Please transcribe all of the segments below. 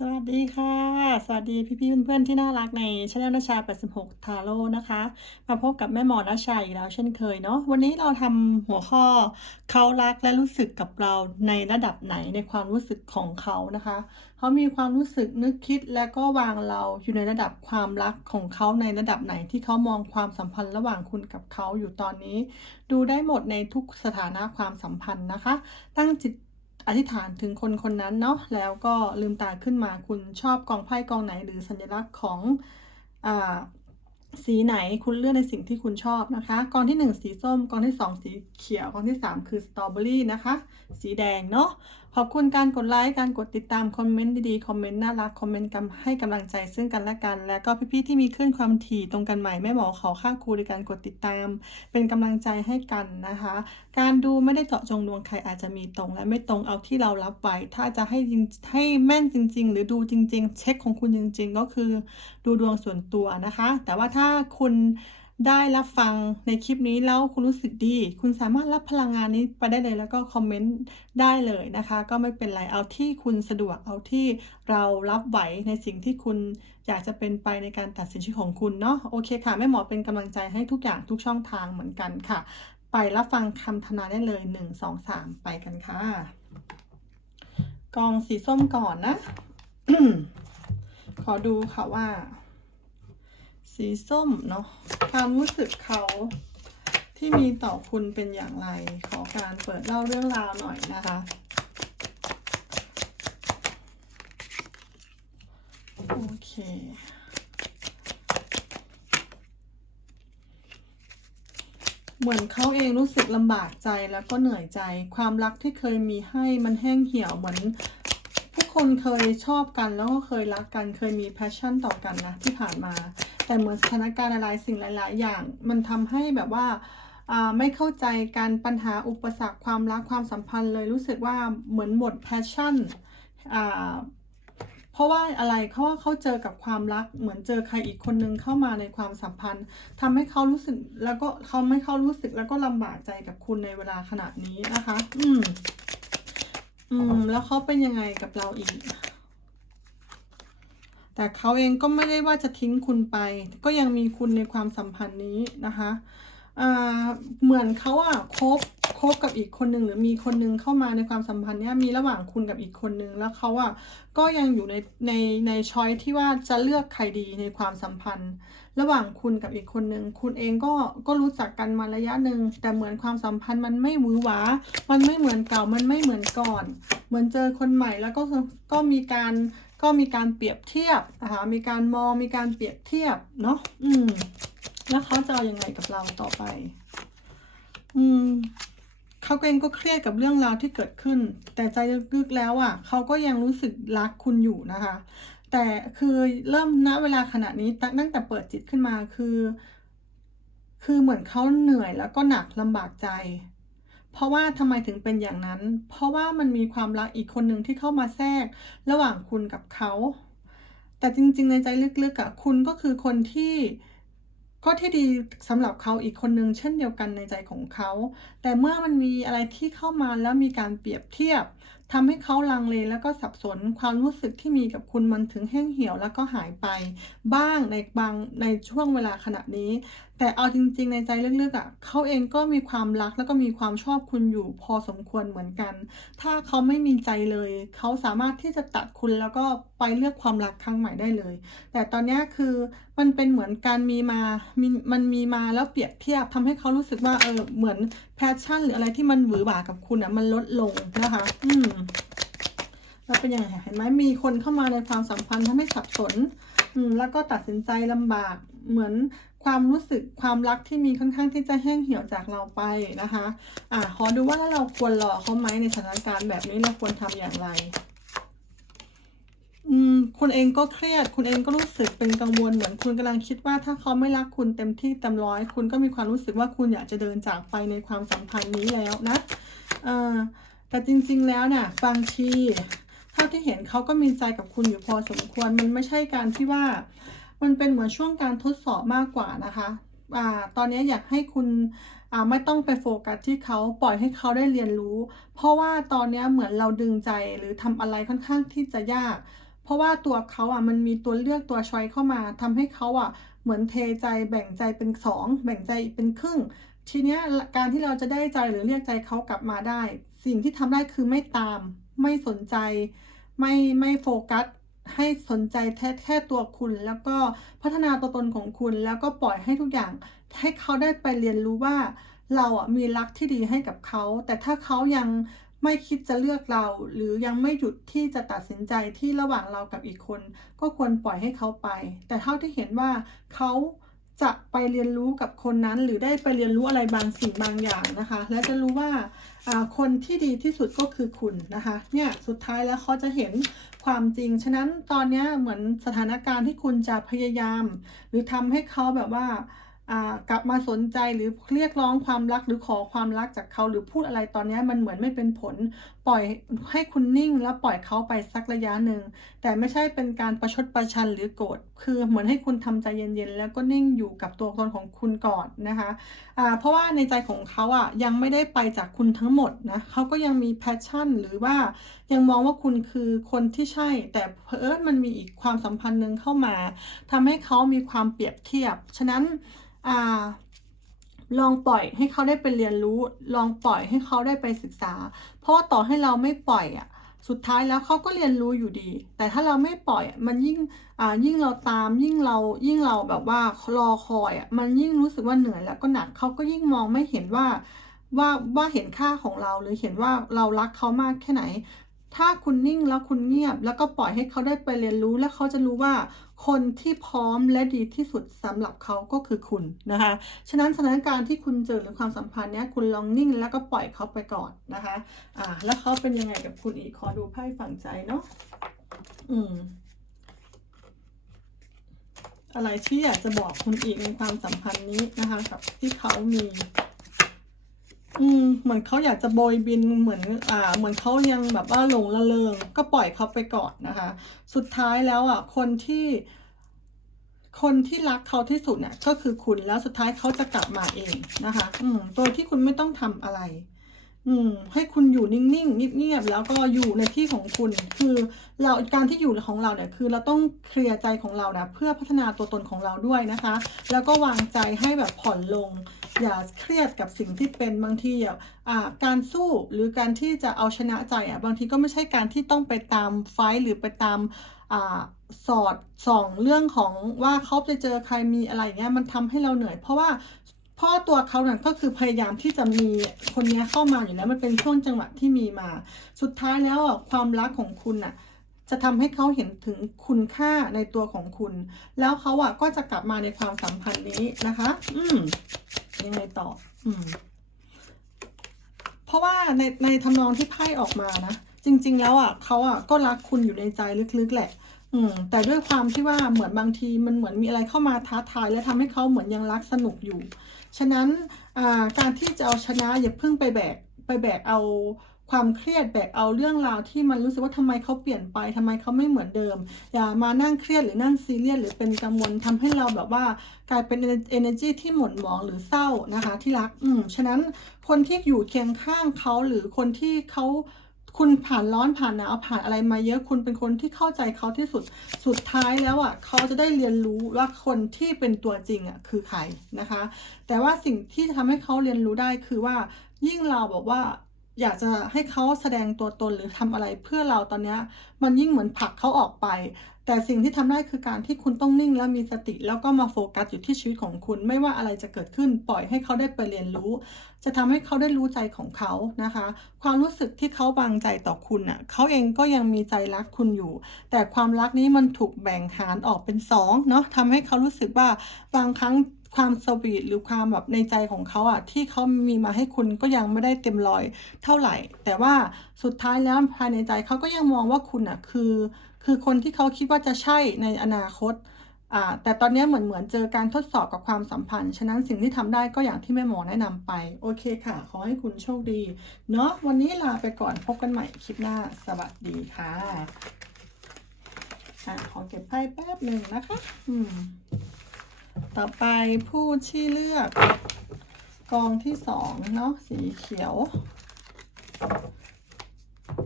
สวัสดีค่ะ สวัสดีพี่ๆเพื่อนๆที่น่ารักในช่องนชา 86 ทาโร่นะคะ มาพบกับแม่หมอนาชาอีกแล้วเช่นเคยเนาะวันนี้เราทำหัวข้อเขารักและรู้สึกกับเราในระดับไหนในความรู้สึกของเขานะคะ เขามีความรู้สึกนึกคิดและก็วางเราอยู่ในระดับความรักของเขาในระดับไหนที่เขามองความสัมพันธ์ระหว่างคุณกับเขาอยู่ตอนนี้ ดูได้หมดในทุกสถานะความสัมพันธ์นะคะ ตั้งจิต อธิษฐานถึงคนคนนั้นเนาะแล้วก็ลืมตาขึ้นมาคุณชอบกองไพ่กองไหน หรือสัญลักษณ์ของอาสีไหนคุณเลือกในสิ่งที่คุณชอบนะคะ กองที่ 1 สีส้ม กองที่ 2 สีเขียว กองที่ 3 คือสตรอเบอรี่นะคะ สีแดงเนาะขอบคุณการกดไลค์ การกดติดตาม คอมเมนต์ดีๆ คอมเมนต์น่ารัก คอมเมนต์กำให้กำลังใจซึ่งกันและกัน และก็พี่ๆที่มีคลื่นความถี่ตรงกันใหม่แม่หมอขอค่าครูในการกดติดตาม เป็นกำลังใจให้กันนะคะ การดูไม่ได้เจาะจงดวงใครอาจจะมีตรง และไม่ตรงเอาที่เรารับไว้ถ้าจะให้ให้แม่นจริง ๆ หรือดูจริง ๆ เช็คของคุณจริง ๆ ก็คือ ดูดวงส่วนตัวนะคะ แต่ว่าถ้าคุณ ได้รับฟังในคลิปนี้แล้วคุณรู้สึกดี คุณสามารถรับพลังงานนี้ไปได้เลยแล้วก็คอมเมนต์ได้เลยนะคะ ก็ไม่เป็นไรเอาที่คุณสะดวกเอาที่เรารับไหวในสิ่งที่คุณอยากจะเป็นไปในการตัดสินชีวิตของคุณเนาะโอเคค่ะแม่หมอเป็นกำลังใจให้ทุกอย่างทุกช่องทางเหมือนกันค่ะ ไปรับฟังคำทนายได้เลย 1 2 3 ไปกันค่ะ กองสีส้มก่อนนะ ขอดูค่ะว่า สีส้มเนาะ ความรู้สึกเขาที่มีต่อคุณเป็นอย่างไร ขอการเปิดเล่าเรื่องราวหน่อยนะคะ โอเค เหมือนเขาเองรู้สึกลำบากใจแล้วก็เหนื่อยใจ ความรักที่เคยมีให้มันแห้งเหี่ยวเหมือนผู้คนเคยชอบกันแล้วก็เคยรักกัน เคยมีแพชชั่นต่อกันนะที่ผ่านมา แต่เหมือนสถานการณ์อะไรสิ่งหลาย ๆ อย่าง มันทำให้แบบว่าอ่าไม่เข้าใจการปัญหาอุปสรรคความรักความสัมพันธ์เลยรู้สึกว่าเหมือนหมดแพชชั่นอ่าเพราะว่าอะไรเขาว่าเขาเจอกับความรักเหมือนเจอใครอีกคนนึงเข้ามาในความสัมพันธ์ทำให้เขารู้สึกแล้วก็เขาไม่เขารู้สึกแล้วก็ลำบากใจกับคุณในเวลาขนาดนี้นะคะ อืมอืมแล้วเขาเป็นยังไงกับเราอีก แต่เขาเองก็ไม่ได้ว่าจะทิ้งคุณไป ก็ยังมีคุณในความสัมพันธ์นี้นะคะเหมือนเขาอะคบคบกับอีกคนหนึ่งหรือมีคนหนึ่งเข้ามาในความสัมพันธ์เนี้ยมีระหว่างคุณกับอีกคนหนึ่งแล้วเขาอะก็ยังอยู่ในในในช้อยที่ว่าจะเลือกใครดีในความสัมพันธ์ ระหว่างคุณกับอีกคนหนึ่งคุณเองก็ก็รู้จักกันมาระยะหนึ่งแต่เหมือนความสัมพันธ์มันไม่หวือหวา มันไม่เหมือนเก่ามันไม่เหมือนก่อน เหมือนเจอคนใหม่แล้วก็ก็มีการ ก็มีการเปรียบเทียบนะคะมีการมองมีการเปรียบเทียบเนาะอืม แล้วเขาจะเอาอยัางไงกับเราต่อไป อืมเขาเองก็เครียดกับเรื่องราวที่เกิดขึ้น แต่ใจลึกๆแล้วอะเขาก็ยังรู้สึกรักคุณอยู่นะคะ แต่คือเริ่มณเวลาขณะนี้ตั้งตั้งแต่เปิดจิตขึ้นมาคือ คือเหมือนเขาเหนื่อยแล้วก็หนักลำบากใจ เพราะว่าทำไมถึงเป็นอย่างนั้น เพราะว่ามันมีความรักอีกคนหนึ่งที่เข้ามาแทรก ระหว่างคุณกับเขา แต่จริง ๆ ในใจลึกๆอะคุณก็คือคนที่ก็ที่ดีสำหรับเขาอีกคนนึงเช่นเดียวกันในใจของเขา แต่เมื่อมันมีอะไรที่เข้ามาแล้วมีการเปรียบเทียบ ทำให้เขาลังเลแล้วก็สับสนความรู้สึกที่มีกับคุณมันถึงแห้งเหี่ยวแล้วก็หายไป บ้างในบางในช่วงเวลาขณะนี้ แต่เอาจริง ๆ ในใจลึกๆอะเขาเองก็มีความรักแล้วก็มีความชอบคุณอยู่พอสมควรเหมือนกัน ถ้าเขาไม่มีใจเลยเขาสามารถที่จะตัดคุณแล้วก็ไปเลือกความรักครั้งใหม่ได้เลย แต่ตอนนี้คือมันเป็นเหมือนการมีมามีมันมีมาแล้วเปรียบเทียบทำให้เขารู้สึกว่าเออเหมือน แพชชั่น หรืออะไรที่มันหวือหวากับคุณอะมันลดลงนะคะ อืมแล้วเป็นยังไงเห็นไหมมีคนเข้ามาในความสัมพันธ์ทำให้สับสน อืม แล้วก็ตัดสินใจลำบากเหมือนความรู้สึกความรักที่มีค่อนข้างที่จะแห้งเหี่ยวจากเราไปนะคะ อ่าขอดูว่าถ้าเราควรรอเขาไหมในสถานการณ์แบบนี้เราควรทำอย่างไร คุณเองก็เครียด คุณเองก็รู้สึกเป็นกังวลเหมือนคุณกำลังคิดว่าถ้าเขาไม่รักคุณเต็มที่เต็มร้อย คุณก็มีความรู้สึกว่าคุณอยากจะเดินจากไปในความสัมพันธ์นี้แล้วนะอแต่จริงๆแล้วนี่ยบางทีเท่าที่เห็นเขาก็มีใจกับคุณอยู่พอสมควร มันไม่ใช่การที่ว่า มันเป็นเหมือนช่วงการทดสอบมากกว่านะคะอ่าตอนนี้อยากให้คุณไม่ต้องไปโฟกัสที่เขาปล่อยให้เขาได้เรียนรู้ เพราะว่าตอนนี้เหมือนเราดึงใจหรือทำอะไรค่อนข้างที่จะยาก เพราะว่าตัวเขาอะมันมีตัวเลือกตัวช้อยเข้ามาทำให้เขาอะเหมือนเทใจแบ่งใจเป็นสองแบ่งใจเป็นครึ่ง ทีเนี้ยการที่เราจะได้ใจหรือเรียกใจเขากลับมาได้ สิ่งที่ทำได้คือไม่ตาม ไม่สนใจ ไม่ไม่โฟกัสให้สนใจแค่แค่ตัวคุณ แล้วก็พัฒนาตัวตนของคุณ แล้วก็ปล่อยให้ทุกอย่าง ให้เขาได้ไปเรียนรู้ว่า เราอะมีรักที่ดีให้กับเขา แต่ถ้าเขายัง ไม่คิดจะเลือกเรา หรือยังไม่หยุดที่จะตัดสินใจที่ระหว่างเรากับอีกคน ก็ควรปล่อยให้เขาไป แต่เท่าที่เห็นว่าเขาจะไปเรียนรู้กับคนนั้นหรือได้ไปเรียนรู้อะไรบางสิ่งบางอย่างนะคะ และจะรู้ว่าคนที่ดีที่สุดก็คือคุณนะคะเนี่ยสุดท้ายแล้วเขาจะเห็นความจริง ฉะนั้นตอนนี้เหมือนสถานการณ์ที่คุณจะพยายาม หรือทำให้เขาแบบว่า กลับมาสนใจหรือเรียกร้องความรักหรือขอความรักจากเขาหรือพูดอะไรตอนนี้มันเหมือนไม่เป็นผล ปล่อยให้คุณนิ่งแล้วปล่อยเขาไปสักระยะหนึ่ง แต่ไม่ใช่เป็นการประชดประชันหรือโกรธคือเหมือนให้คุณทำใจเย็นๆ แล้วก็นิ่งอยู่กับตัวตนของคุณก่อนนะคะอ่าเพราะว่าในใจของเขาอะยังไม่ได้ไปจากคุณทั้งหมดนะเขาก็ยังมีแพชชั่นหรือว่า ยังมองว่าคุณคือคนที่ใช่ แต่เพอิญมันมีอีกความสัมพันธ์หนึ่งเข้ามาทำให้เขามีความเปรียบเทียบ ฉะนั้นอ่าลองปล่อยให้เขาได้ไปเรียนรู้ ลองปล่อยให้เขาได้ไปศึกษา เพราะว่าต่อให้เราไม่ปล่อยอะสุดท้ายแล้วเขาก็เรียนรู้อยู่ดี แต่ถ้าเราไม่ปล่อยมันยิ่งอ่ายิ่งเราตามยิ่งเรายิ่งเราแบบว่ารอคอยอะมันยิ่งรู้สึกว่าเหนื่อยแล้วก็หนักเขาก็ยิ่งมองไม่เห็นว่าว่าว่าเห็นค่าของเราหรือเห็นว่าเรารักเขามากแค่ไหน ถ้าคุณนิ่งแล้วคุณเงียบ แล้วก็ปล่อยให้เขาได้ไปเรียนรู้ และเขาจะรู้ว่าคนที่พร้อมและดีที่สุดสำหรับเขาก็คือคุณนะคะ ฉะนั้นสถานการณ์ที่คุณเจอหรือความสัมพันธ์เนี้ยคุณลองนิ่งแล้วก็ปล่อยเขาไปก่อนนะคะอ่าแล้วเขาเป็นยังไงกับคุณอีกขอดูไพ่ฝั่งใจเนาะอืมอะไรที่อยากจะบอกคุณอีกในความสัมพันธ์นี้นะคะกับที่เขามี อืมเหมือนเขาอยากจะโบยบินเหมือนอ่าเหมือนเขายังแบบว่าหลงละเริง ก็ปล่อยเขาไปก่อนนะคะ สุดท้ายแล้วอะคนที่ คนที่รักเขาที่สุดเนี่ยก็คือคุณแล้วสุดท้ายเขาจะกลับมาเองนะคะ อืมโดยที่คุณไม่ต้องทำอะไร อืมให้คุณอยู่นิ่งๆเงียบๆแล้วก็อยู่ในที่ของคุณ คือเราการที่อยู่ของเราเนี่ยคือเราต้องเคลียร์ใจของเรานะเพื่อพัฒนาตัวตนของเราด้วยนะคะ แล้วก็วางใจให้แบบผ่อนลง อย่าเครียดกับสิ่งที่เป็นบางทีอย่าการสู้หรือการที่จะเอาชนะใจอะบางทีก็ไม่ใช่การที่ต้องไปตามไฟหรือไปตามอ่าสอดส่องเรื่องของว่าเขาจะเจอใครมีอะไรเงี้ยมันทำให้เราเหนื่อย เพราะว่า เพราะตัวเขาเนี่ยก็คือพยายามที่จะมีคนนี้เข้ามาอยู่แล้วมันเป็นช่วงจังหวะที่มีมา สุดท้ายแล้วอะความรักของคุณอะจะทำให้เขาเห็นถึงคุณค่าในตัวของคุณ แล้วเขาอะก็จะกลับมาในความสัมพันธ์นี้นะคะ อืมยังไงต่อ อืม เพราะว่าในในทำนองที่ไพ่ออกมานะจริง ๆ แล้วอะเขาอะก็รักคุณอยู่ในใจลึกๆแหละ อืมแต่ด้วยความที่ว่าเหมือนบางทีมันเหมือนมีอะไรเข้ามาท้าทาย และทำให้เขาเหมือนยังรักสนุกอยู่ ฉะนั้นการที่จะเอาชนะอย่าเพิ่งไปแบกไปแบกเอาความเครียดแบกเอาเรื่องราวที่มันรู้สึกว่าทำไมเขาเปลี่ยนไปทำไมเขาไม่เหมือนเดิม อย่ามานั่งเครียดหรือนั่งซีเรียสหรือเป็นกังวลทำให้เราแบบว่ากลายเป็น energy ที่หม่นหมองหรือเศร้านะคะที่รัก อืมฉะนั้นคนที่อยู่เคียงข้างเขาหรือคนที่เขา คุณผ่านร้อนผ่านหนาวผ่านอะไรมาเยอะคุณเป็นคนที่เข้าใจเขาที่สุดสุดท้ายแล้วอะเขาจะได้เรียนรู้ว่าคนที่เป็นตัวจริงอะคือใครนะคะ แต่ว่าสิ่งที่จะทำให้เขาเรียนรู้ได้คือว่ายิ่งเราบอกว่า อยากจะให้เขาแสดงตัวตนหรือทำอะไรเพื่อเราตอนนี้มันยิ่งเหมือนผลักเขาออกไป แต่สิ่งที่ทำได้คือการที่คุณต้องนิ่งและมีสติ แล้วก็มาโฟกัสอยู่ที่ชีวิตของคุณ ไม่ว่าอะไรจะเกิดขึ้นปล่อยให้เขาได้ไปเรียนรู้ จะทำให้เขาได้รู้ใจของเขานะคะ ความรู้สึกที่เขาวางใจต่อคุณอะเขาเองก็ยังมีใจรักคุณอยู่ แต่ความรักนี้มันถูกแบ่งหารออกเป็นสองเนาะทำให้เขารู้สึกว่าบางครั้ง ความสวีทหรือความแบบในใจของเขาอะที่เขามีมาให้คุณก็ยังไม่ได้เต็มร้อยเท่าไหร่ แต่ว่าสุดท้ายแล้วภายในใจเขาก็ยังมองว่าคุณอะคือ คือคนที่เขาคิดว่าจะใช่ในอนาคตอ่าแต่ตอนนี้เหมือนเหมือนเจอการทดสอบกับความสัมพันธ์ ฉะนั้นสิ่งที่ทำได้ก็อย่างที่แม่หมอแนะนำไป โอเคค่ะ ขอให้คุณโชคดี เนาะวันนี้ลาไปก่อนพบกันใหม่คลิปหน้า สวัสดีค่ะอ่าขอเก็บไพ่แป๊บหนึ่งนะคะ อืม ต่อไปผู้ที่เลือก กองที่สองเนาะสีเขียว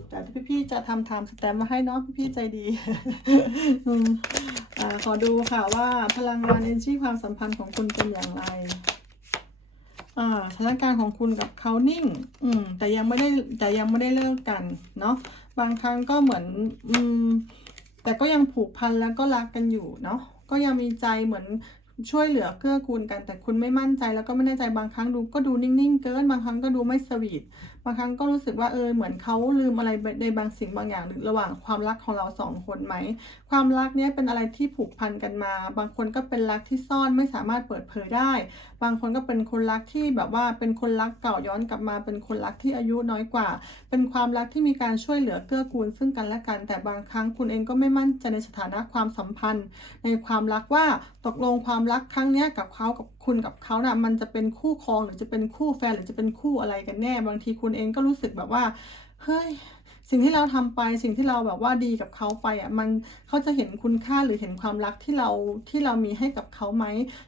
แต่พี่พี่ๆจะทำไทม์สแตมป์มาให้เนาะพี่ๆใจดีอขอดูค่ะว่าพลังงาน energy ความสัมพันธ์ของคุณเป็นอย่างไรสถานการณ์ของคุณกับเขานิ่ง อืม แต่ยังไม่ได้แต่ยังไม่ได้เลิกกัน เนาะบางครั้งก็เหมือน อืม แต่ก็ยังผูกพันแล้วก็รักกันอยู่เนาะก็ยังมีใจเหมือน ช่วยเหลือเกื้อกูลกันแต่คุณไม่มั่นใจแล้วก็ไม่แน่ใจบางครั้งดูก็ดูนิ่งๆ เกินบางครั้งก็ดูไม่สวีท บางครั้งก็รู้สึกว่าเออเหมือนเขาลืมอะไรในบางสิ่งบางอย่างหรือระหว่างความรักของเราสองคนไหม ความรักเนี้ยเป็นอะไรที่ผูกพันกันมา บางคนก็เป็นรักที่ซ่อนไม่สามารถเปิดเผยได้ บางคนก็เป็นคนรักที่แบบว่าเป็นคนรักเก่าย้อนกลับมา เป็นคนรักที่อายุน้อยกว่า เป็นความรักที่มีการช่วยเหลือเกื้อกูลซึ่งกันและกัน แต่บางครั้งคุณเองก็ไม่มั่นใจในสถานะความสัมพันธ์ ในความรักว่าตกลงความรักครั้งเนี้ยกับเขากับคุณกับเขาน่ะมันจะเป็นคู่ครองหรือจะเป็นคู่แฟนหรือจะเป็นคู่อะไรกันแน่ บางทีคุณเองก็รู้สึกแบบว่าเฮ้ยสิ่งที่เราทำไปสิ่งที่เราแบบว่าดีกับเขาไปอะมันเขาจะเห็นคุณค่าหรือเห็นความรักที่เราที่เรามีให้กับเขาไหม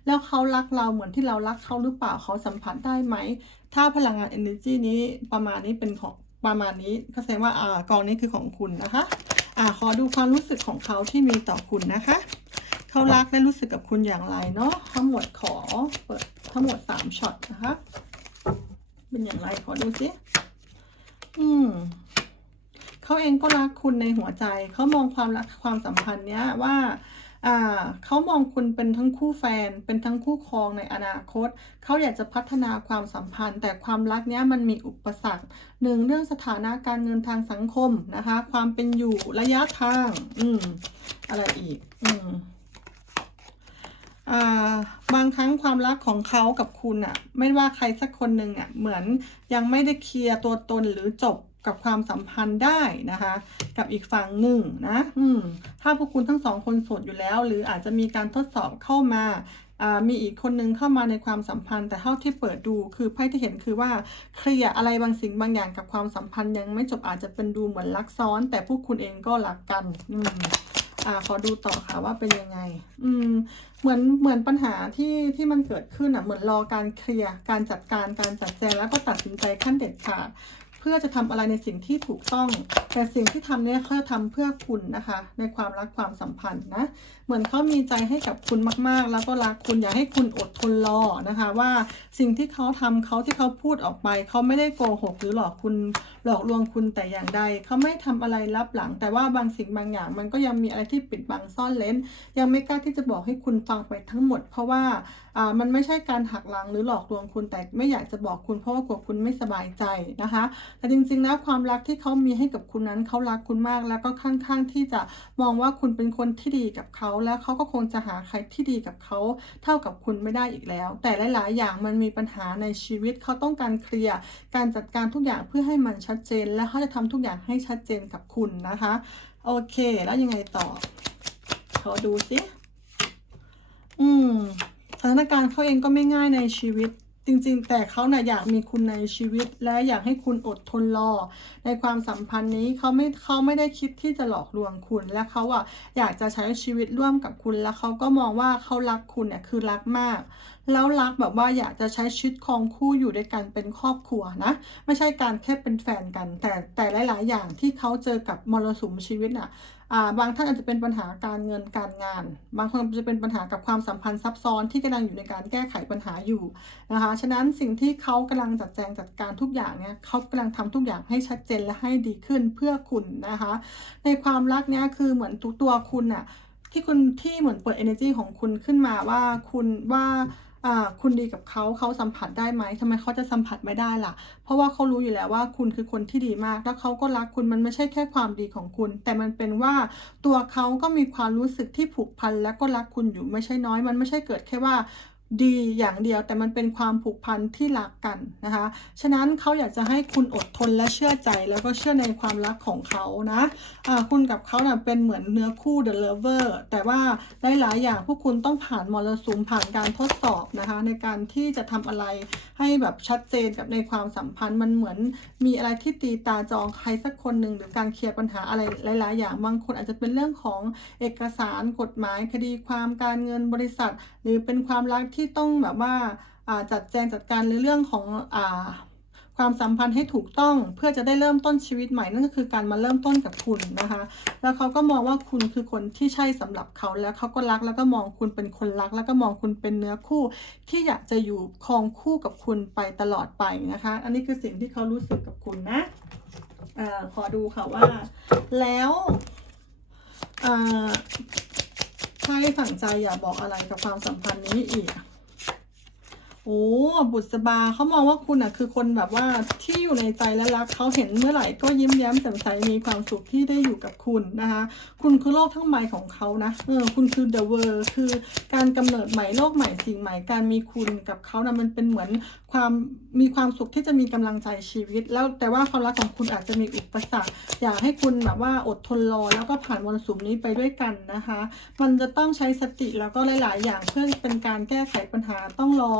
แล้วเขารักเราเหมือนที่เรารักเขาหรือเปล่าเขาสัมผัสได้ไหม ถ้าพลังงาน energy นี้ประมาณนี้เป็นของประมาณนี้ก็แสดงว่าอ่ากองนี้คือของคุณนะคะอ่าขอดูความรู้สึกของเขาที่มีต่อคุณนะคะ เขารักและรู้สึกกับคุณอย่างไรเนาะทั้งหมดขอเปิดทั้งหมดสามช็อตนะคะ เป็นอย่างไรขอดูสิอืมเขาเองก็รักคุณในหัวใจเขามองความรักความสัมพันธ์เนี้ยว่าอ่าเขามองคุณเป็นทั้งคู่แฟน เป็นทั้งคู่ครองในอนาคต เขาอยากจะพัฒนาความสัมพันธ์ แต่ความรักเนี้ยมันมีอุปสรรคหนึ่งเรื่องสถานะการเงินทางสังคมนะคะ ความเป็นอยู่ระยะทาง อืม อะไรอีก อืม บางครั้งความรักของเขากับคุณอะไม่ว่าใครสักคนหนึ่งอะเหมือนยังไม่ได้เคลียร์ตัวตนหรือจบกับความสัมพันธ์ได้นะคะ กับอีกฝั่งหนึ่งนะอืมถ้าพวกคุณทั้งสองคนโสดอยู่แล้ว หรืออาจจะมีการทดสอบเข้ามาอ่ามีอีกคนนึงเข้ามาในความสัมพันธ์ แต่เท่าที่เปิดดูคือไพ่ที่เห็นคือว่าเคลียร์อะไรบางสิ่งบางอย่างกับความสัมพันธ์ยังไม่จบอาจจะเป็นดูเหมือนรักซ้อน แต่พวกคุณเองก็รักกันอืม อ่าขอดูต่อค่ะว่าเป็นยังไง อืม เหมือนเหมือนปัญหาที่ที่มันเกิดขึ้นอะ เหมือนรอการเคลียร์ การจัดการ การจัดแจงแล้วก็ตัดสินใจขั้นเด็ดขาด เพื่อจะทำอะไรในสิ่งที่ถูกต้อง แต่สิ่งที่ทำเนี่ยเขาจะทำเพื่อคุณนะคะ ในความรักความสัมพันธ์นะ เหมือนเขามีใจให้กับคุณมาก ๆ แล้วก็รักคุณอยากให้คุณอดทนรอนะคะ ว่าสิ่งที่เขาทำเขาที่เขาพูดออกไปเขาไม่ได้โกหกหรือหลอกคุณ หลอกลวงคุณแต่อย่างใด เขาไม่ทำอะไรลับหลัง แต่ว่าบางสิ่งบางอย่าง มันก็ยังมีอะไรที่ปิดบังซ่อนเล้นยังไม่กล้าที่จะบอกให้คุณฟังไปทั้งหมด เพราะว่าอ่ามันไม่ใช่การหักหลังหรือหลอกลวงคุณแต่ไม่อยากจะบอกคุณเพราะว่ากลัวคุณไม่สบายใจนะคะ แต่จริงๆแล้วความรักที่เขามีให้กับคุณนั้นเขารักคุณมากแล้วก็ค่อนข้างที่จะมองว่าคุณเป็นคนที่ดีกับเขาแล้วเขาก็คงจะหาใครที่ดีกับเขาเท่ากับคุณไม่ได้อีกแล้ว แต่หลายๆ อย่างมันมีปัญหาในชีวิตเขาต้องการเคลียร์การจัดการทุกอย่างเพื่อให้มันชัดเจน และเขาจะทำทุกอย่างให้ชัดเจนกับคุณนะคะ โอเค แล้วยังไงต่อขอดูสิอืมสถานการณ์เขาเองก็ไม่ง่ายในชีวิต จริงๆ แต่เขาเนี่ยอยากมีคุณในชีวิต และอยากให้คุณอดทนรอ ในความสัมพันธ์นี้เขาไม่เขาไม่ได้คิดที่จะหลอกลวงคุณ และเขาอะอยากจะใช้ชีวิตร่วมกับคุณ และเขาก็มองว่าเขารักคุณเนี่ยคือรักมาก แล้วรักแบบว่าอยากจะใช้ชีวิตครองคู่อยู่ด้วยกันเป็นครอบครัวนะ ไม่ใช่การแค่เป็นแฟนกัน แต่แต่หลาย ๆ อย่างที่เขาเจอกับมรสุมชีวิตน่ะ บางท่านอาจจะเป็นปัญหาการเงินการงาน บางคนจะเป็นปัญหากับความสัมพันธ์ซับซ้อนที่กำลังอยู่ในการแก้ไขปัญหาอยู่นะคะ ฉะนั้นสิ่งที่เขากำลังจัดแจงจัดการทุกอย่างเนี่ยเขากำลังทำทุกอย่างให้ชัดเจนและให้ดีขึ้นเพื่อคุณนะคะ ในความรักเนี่ยคือเหมือนตัวตัวคุณอะที่คุณที่เหมือนเปิด energy ของคุณขึ้นมาว่าคุณว่า คุณดีกับเขาเขาสัมผัสได้ไหมทำไมเขาจะสัมผัสไม่ได้ล่ะ เพราะว่าเขารู้อยู่แล้วว่าคุณคือคนที่ดีมาก แล้วเขาก็รักคุณมันไม่ใช่แค่ความดีของคุณ แต่มันเป็นว่าตัวเขาก็มีความรู้สึกที่ผูกพันและก็รักคุณอยู่ไม่ใช่น้อย มันไม่ใช่เกิดแค่ว่า ดีอย่างเดียวแต่มันเป็นความผูกพันที่รักกันนะคะ ฉะนั้นเขาอยากจะให้คุณอดทนและเชื่อใจแล้วก็เชื่อในความรักของเขานะอ่าคุณกับเขาเน่ะเป็นเหมือนเนื้อคู่ The Lover แต่ว่าหลายๆอย่างพวกคุณต้องผ่านมรสุมผ่านการทดสอบนะคะ ในการที่จะทำอะไรให้แบบชัดเจนกับในความสัมพันธ์มันเหมือนมีอะไรที่ตีตาจองใครสักคนหนึ่งหรือการเคลียร์ปัญหาอะไรหลาย ๆ อย่างบางคนอาจจะเป็นเรื่องของเอกสารกฎหมายคดีความการเงินบริษัท หรือเป็นความรักที่ต้องแบบว่าจัดแจงจัดการในเรื่องของอความสัมพันธ์ให้ถูกต้องเพื่อจะได้เริ่มต้นชีวิตใหม่นั่นก็คือการมาเริ่มต้นกับคุณนะคะ แล้วเขาก็มองว่าคุณคือคนที่ใช่สำหรับเขาแล้วเขาก็รักแล้วก็มองคุณเป็นคนรัก แล้วก็มองคุณเป็นเนื้อคู่ ที่อยากจะอยู่ครองคู่กับคุณไปตลอดไปนะคะ อันนี้คือสิ่งที่เขารู้สึกกับคุณนะอขอดูค่ะว่า แล้ว เอ่อใช่ฝังใจอย่าบอกอะไรกับความสัมพันธ์นี้อีก โอ้บุษบาเขามองว่าคุณอะคือคนแบบว่าที่อยู่ในใจและรักเขาเห็นเมื่อไหร่ก็ยิ้มแย้มแจ่มใสมีความสุขที่ได้อยู่กับคุณนะคะ คุณคือโลกทั้งใบของเขานะเออคุณคือ the world คือการกำเนิดใหม่โลกใหม่สิ่งใหม่การมีคุณกับเขานะมันเป็นเหมือนความมีความสุขที่จะมีกำลังใจชีวิต แล้วแต่ว่าความรักของคุณอาจจะมีอุปสรรคอยากให้คุณแบบว่าอดทนรอแล้วก็ผ่านมรสุมนี้ไปด้วยกันนะคะ มันจะต้องใช้สติแล้วก็หลาย ๆ อย่างเพื่อเป็นการแก้ไขปัญหาต้องรอ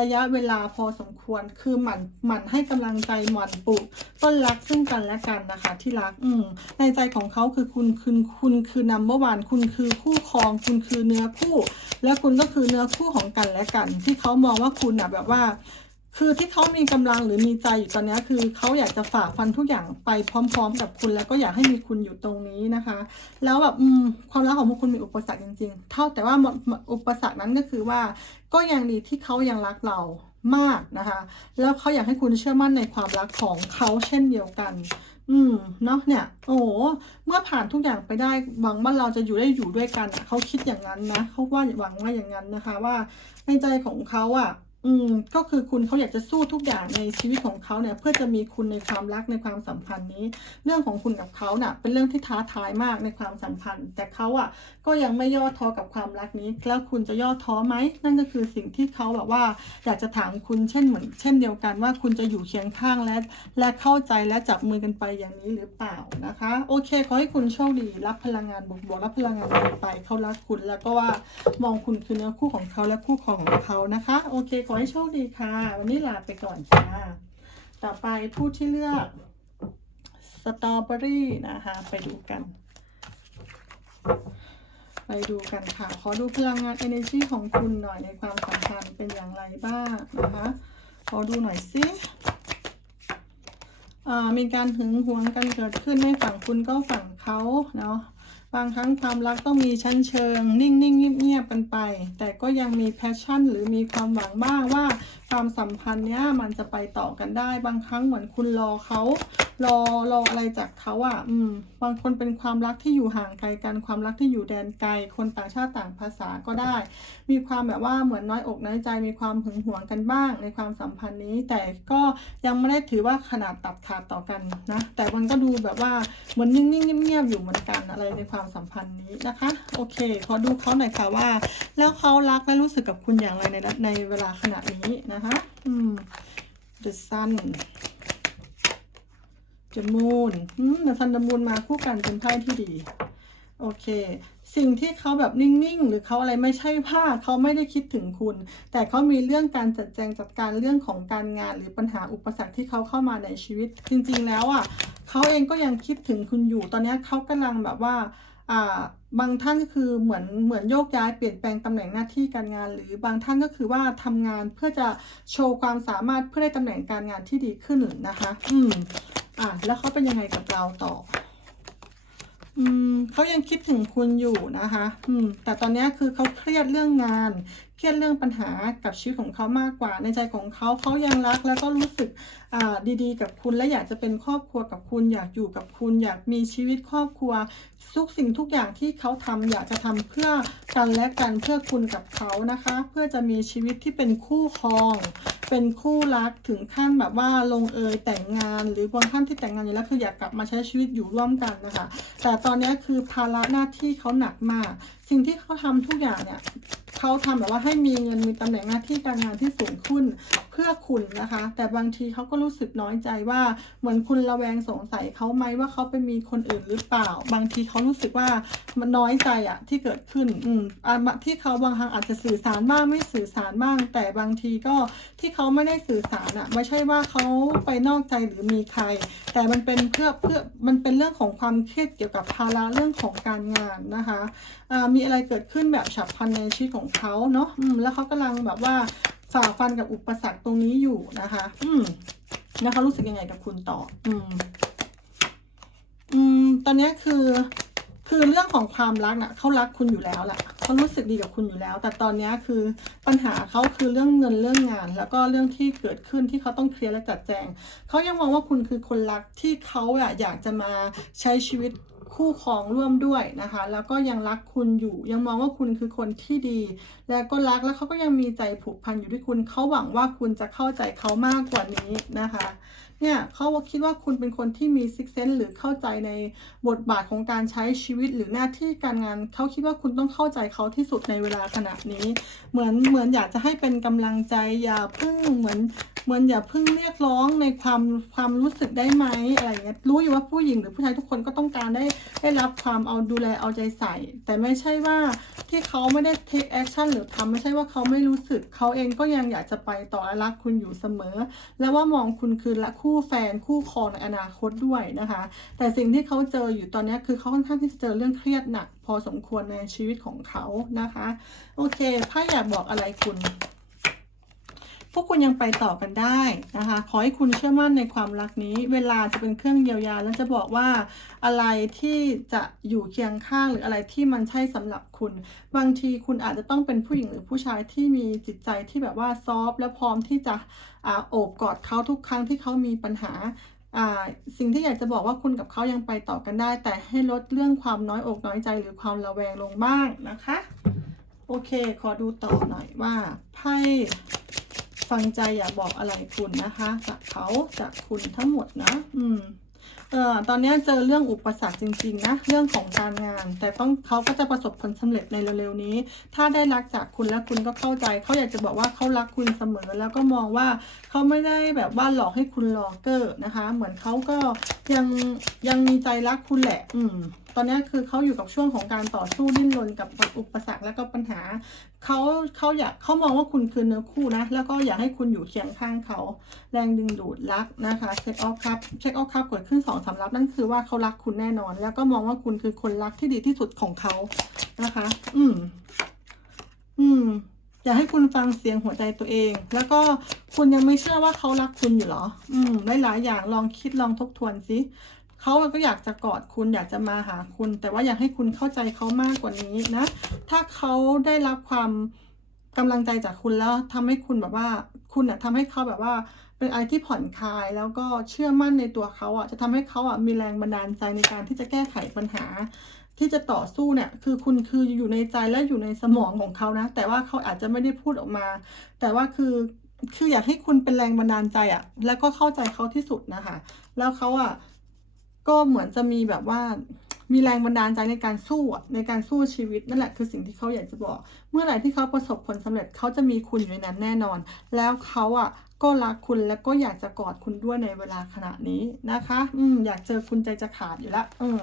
ระยะเวลาพอสมควรคือหมั่นหมั่นให้กำลังใจหมั่นปลุกต้นรักซึ่งกันและกันนะคะ ที่รักอืมในใจของเขาคือคุณคุณคุณคือนัมเบอร์วันคุณคือคู่ครอง คุณคือเนื้อคู่ และคุณก็คือเนื้อคู่ของกันและกัน ที่เขามองว่าคุณอะแบบว่า คือที่เขามีกำลังหรือมีใจอยู่ตอนนี้คือเขาอยากจะฝ่าฟันทุกอย่างไปพร้อม ๆ กับคุณแล้วก็อยากให้มีคุณอยู่ตรงนี้นะคะ แล้วแบบความรักของพวกคุณมีอุปสรรคจริง ๆ เท่าแต่ว่าอุปสรรคนั้นก็คือว่า ก็ยังดีที่เขายังรักเรามากนะคะ แล้วเขาอยากให้คุณเชื่อมั่นในความรักของเขาเช่นเดียวกัน อืมเนาะเนี่ย โอ้เมื่อผ่านทุกอย่างไปได้หวังว่าเราจะอยู่ได้อยู่ด้วยกันเขาคิดอย่างนั้นนะเขาว่าหวังว่าอย่างนั้นนะคะ ว่าในใจของเขาอะ อืมก็คือคุณเขาอยากจะสู้ทุกอย่างในชีวิตของเขาเนี่ยเพื่อจะมีคุณในความรักในความสัมพันธ์นี้ เรื่องของคุณกับเขาเน่ะเป็นเรื่องที่ท้าทายมากในความสัมพันธ์ แต่เขาอะก็ยังไม่ย่อท้อกับความรักนี้ แล้วคุณจะย่อท้อไหมนั่นก็คือสิ่งที่เขาแบบว่า อยากจะถามคุณเช่นเหมือนเช่นเดียวกันว่าคุณจะอยู่เคียงข้างและ และเข้าใจและจับมือกันไปอย่างนี้หรือเปล่านะคะ โอเคขอให้คุณโชคดีรับพลังงานบวกๆรับพลังงานดีไปเขารักคุณแล้วก็ว่ามองคุณคือเนื้อคู่ของเขาและคู่ครองของเขานะคะ โอเคขอให้โชคดีค่ะ วันนี้ลาไปก่อนจ้าต่อไปผู้ที่เลือกสตรอเบอรี่นะคะ ไปดูกัน ไปดูกันค่ะ ขอดูพลังงาน energy ของคุณหน่อยในความสัมพันธ์เป็นอย่างไรบ้างนะคะ ขอดูหน่อยสิอ่ามีการหึงหวงกันเกิดขึ้นไม่ฝั่งคุณก็ฝั่งเขาเนาะ บางครั้งความรักต้องมีชั้นเชิง นิ่งๆเงียบๆกันไป แต่ก็ยังมีแพชชั่นหรือมีความหวังบ้างว่า ความสัมพันธ์เนี้ยมันจะไปต่อกันได้ บางครั้งเหมือนคุณรอเขารอรออะไรจากเขาอะ่ะ อืม บางคนเป็นความรักที่อยู่ห่างไกลกัน ความรักที่อยู่แดนไกล คนต่างชาติต่างภาษาก็ได้ มีความแบบว่าเหมือนน้อยอกน้อยใจ มีความหึงหวงกันบ้างในความสัมพันธ์นี้ แต่ก็ยังไม่ได้ถือว่าขนาดตัดขาดต่อกันนะ แต่มันก็ดูแบบว่าเหมือนนิ่งๆเงียบๆอยู่เหมือนกันอะไรในความสัมพันธ์นี้นะคะ โอเค ขอดูเขาหน่อยค่ะว่า แล้วเขารักและรู้สึกกับคุณอย่างไรในในเวลาขณะนี้นะคะอืม the sun the moon อืม the sun the moon มาคู่กันเป็นไพ่ที่ดี โอเค สิ่งที่เขาแบบนิ่งๆ หรือเขาอะไรไม่ใช่ว่าเขาไม่ได้คิดถึงคุณ แต่เขามีเรื่องการจัดแจงจัดการเรื่องของการงานหรือปัญหาอุปสรรคที่เขาเข้ามาในชีวิต จริง ๆ แล้วอะเขาเองก็ยังคิดถึงคุณอยู่ ตอนนี้เขากำลังแบบว่า บางท่านก็คือเหมือนเหมือนโยกย้ายเปลี่ยนแปลงตำแหน่งหน้าที่การงาน หรือบางท่านก็คือว่าทำงานเพื่อจะโชว์ความสามารถเพื่อได้ตำแหน่งการงานที่ดีขึ้นนะคะ อืมอะแล้วเขาเป็นยังไงกับเราต่อ อืมเขายังคิดถึงคุณอยู่นะคะ อืม แต่ตอนนี้คือเขาเครียดเรื่องงาน เครียดเรื่องปัญหากับชีวิตของเขามากกว่า ในใจของเขาเขายังรักแล้วก็รู้สึกอ่าดีๆ กับคุณและอยากจะเป็นครอบครัวกับคุณ อยากอยู่กับคุณ อยากมีชีวิตครอบครัว ทุกสิ่งทุกอย่างที่เขาทำอยากจะทำเพื่อกันและกันเพื่อคุณกับเขานะคะ เพื่อจะมีชีวิตที่เป็นคู่ครอง เป็นคู่รักถึงขั้นแบบว่าลงเอยแต่งงาน หรือบางท่านที่แต่งงานอยู่แล้วคืออยากกลับมาใช้ชีวิตอยู่ร่วมกันนะคะ แต่ตอนนี้คือภาระหน้าที่เขาหนักมาก สิ่งที่เขาทำทุกอย่างเนี่ย เขาทำแบบว่าให้มีเงินมีตำแหน่งหน้าที่การงานที่สูงขึ้นเพื่อคุณนะคะ แต่บางทีเขาก็รู้สึกน้อยใจว่าเหมือนคุณระแวงสงสัยเขาไหมว่าเขาไปมีคนอื่นหรือเปล่า บางทีเขารู้สึกว่ามันน้อยใจอะที่เกิดขึ้นอืมอที่เขาบางครั้งอาจจะสื่อสารบ้างไม่สื่อสารบ้าง แต่บางทีก็ที่เขาไม่ได้สื่อสารอะไม่ใช่ว่าเขาไปนอกใจหรือมีใคร แต่มันเป็นเพื่อเพื่อมันเป็นเรื่องของความเครียดเกี่ยวกับภาระเรื่องของการงานนะคะมีอะไรเกิดขึ้นแบบฉับพลันในชีวิตของเขาเนาะอืมแล้วเขากำลังแบบว่าฝ่าฟันกับอุปสรรคตรงนี้อยู่นะคะ อืมแล้วเขารู้สึกยังไงกับคุณต่อ อืม อืม ตอนนี้คือ คือเรื่องของความรักน่ะเขารักคุณอยู่แล้วแหละเขารู้สึกดีกับคุณอยู่แล้ว แต่ตอนนี้คือปัญหาเขาคือเรื่องเงินเรื่องงาน แล้วก็เรื่องที่เกิดขึ้นที่เขาต้องเคลียร์และจัดแจงเขายังมองว่าคุณคือคนรักที่เขาอะอยากจะมาใช้ชีวิต คู่ครองร่วมด้วยนะคะ แล้วก็ยังรักคุณอยู่ยังมองว่าคุณคือคนที่ดี แล้วก็รักแล้วเขาก็ยังมีใจผูกพันอยู่ที่คุณเขาหวังว่าคุณจะเข้าใจเขามากกว่านี้นะคะเนี่ยเขาคิดว่าคุณเป็นคนที่มีซิกเซนหรือเข้าใจในบทบาทของการใช้ชีวิตหรือหน้าที่การงานเขาคิดว่าคุณต้องเข้าใจเขาที่สุดในเวลาขณะนี้ เหมือนเหมือนอยากจะให้เป็นกำลังใจอย่าเพิ่งเหมือน เหมือนอย่าเพิ่งเรียกร้องในความความรู้สึกได้ไหมอะไรเงี้ยรู้อยู่ว่าผู้หญิงหรือผู้ชายทุกคนก็ต้องการได้ได้รับความเอาดูแลเอาใจใส่ แต่ไม่ใช่ว่าที่เขาไม่ได้ take action หรือทำไม่ใช่ว่าเขาไม่รู้สึกเขาเองก็ยังอยากจะไปต่อและรักคุณอยู่เสมอ แล้วว่ามองคุณคือละคู่แฟนคู่ครองในอนาคตด้วยนะคะ แต่สิ่งที่เขาเจออยู่ตอนนี้คือเขาค่อนข้างที่จะเจอเรื่องเครียดหนักพอสมควรในชีวิตของเขานะคะ โอเคไพ่อยากบอกอะไรคุณ พวกคุณยังไปต่อกันได้นะคะ ขอให้คุณเชื่อมั่นในความรักนี้ เวลาจะเป็นเครื่องเยียวยา และจะบอกว่าอะไรที่จะอยู่เคียงข้างหรืออะไรที่มันใช่สำหรับคุณ บางทีคุณอาจจะต้องเป็นผู้หญิงหรือผู้ชายที่มีจิตใจที่แบบว่าซอฟและพร้อมที่จะอโอบกอดเขาทุกครั้งที่เขามีปัญหาสิ่งที่อยากจะบอกว่าคุณกับเขายังไปต่อกันได้ แต่ให้ลดเรื่องความน้อยอกน้อยใจหรือความระแวงลงบ้างนะคะ โอเค ขอดูต่อหน่อยว่าไพ่ ฟังใจอย่าบอกอะไรคุณนะคะ จากเขาจากคุณทั้งหมดนะ อืมเอ่อตอนนี้เจอเรื่องอุปสรรคจริงๆนะเรื่องของการงาน แต่ต้องเขาก็จะประสบผลสำเร็จในเร็วๆนี้ ถ้าได้รักจากคุณแล้วคุณก็เข้าใจ เขาอยากจะบอกว่าเขารักคุณเสมอแล้วก็มองว่าเขาไม่ได้แบบว่าหลอกให้คุณรอเกอร์นะคะ เหมือนเขาก็ยังยังมีใจรักคุณแหละ อืม ตอนนี้คือเขาอยู่กับช่วงของการต่อสู้ดิ้นรนกับอุปสรรคและก็ปัญหาเขาเขาอยากเขามองว่าคุณคือเนื้อคู่นะ แล้วก็อยากให้คุณอยู่เคียงข้างเขาแรงดึงดูดรักนะคะเช็คออฟครับเช็คออฟครับเกิดขึ้นสองสำรับนั่นคือว่าเขารักคุณแน่นอน แล้วก็มองว่าคุณคือคนรักที่ดีที่สุดของเขานะคะ อืม อืมอยากให้คุณฟังเสียงหัวใจตัวเอง แล้วก็คุณยังไม่เชื่อว่าเขารักคุณอยู่หรอ อืมหลายๆอย่างลองคิดลองทบทวนสิ เขาก็อยากจะกอดคุณอยากจะมาหาคุณ แต่ว่าอยากให้คุณเข้าใจเขามากกว่านี้นะ ถ้าเขาได้รับความกำลังใจจากคุณแล้วทำให้คุณแบบว่า คุณอะทำให้เขาแบบว่าเป็นอะไรที่ผ่อนคลายแล้วก็เชื่อมั่นในตัวเขาอะจะทำให้เขาอะมีแรงบันดาลใจในการที่จะแก้ไขปัญหา ที่จะต่อสู้เนี่ย คือคุณคืออยู่ในใจและอยู่ในสมองของเขานะ แต่ว่าเขาอาจจะไม่ได้พูดออกมา แต่ว่าคือคืออยากให้คุณเป็นแรงบันดาลใจอะแล้วก็เข้าใจเขาที่สุดนะคะแล้วเขาอะ ก็เหมือนจะมีแบบว่ามีแรงบันดาลใจในการสู้ในการสู้ชีวิตนั่นแหละคือสิ่งที่เขาอยากจะบอก เมื่อไหร่ที่เขาประสบผลสำเร็จเขาจะมีคุณอยู่ในนั้นแน่นอน แล้วเขาอะก็รักคุณและก็อยากจะกอดคุณด้วยในเวลาขณะนี้นะคะ อืมอยากเจอคุณใจจะขาดอยู่ละอืม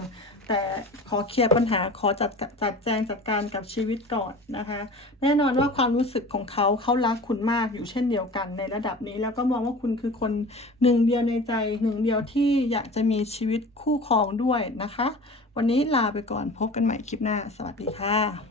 แต่ขอเคลียร์ปัญหาขอจัดจัดแจงจัดการกับชีวิตก่อนนะคะ แน่นอนว่าความรู้สึกของเขาเขารักคุณมากอยู่เช่นเดียวกันในระดับนี้ แล้วก็มองว่าคุณคือคนหนึ่งเดียวในใจหนึ่งเดียวที่อยากจะมีชีวิตคู่ครองด้วยนะคะ วันนี้ลาไปก่อนพบกันใหม่คลิปหน้า สวัสดีค่ะ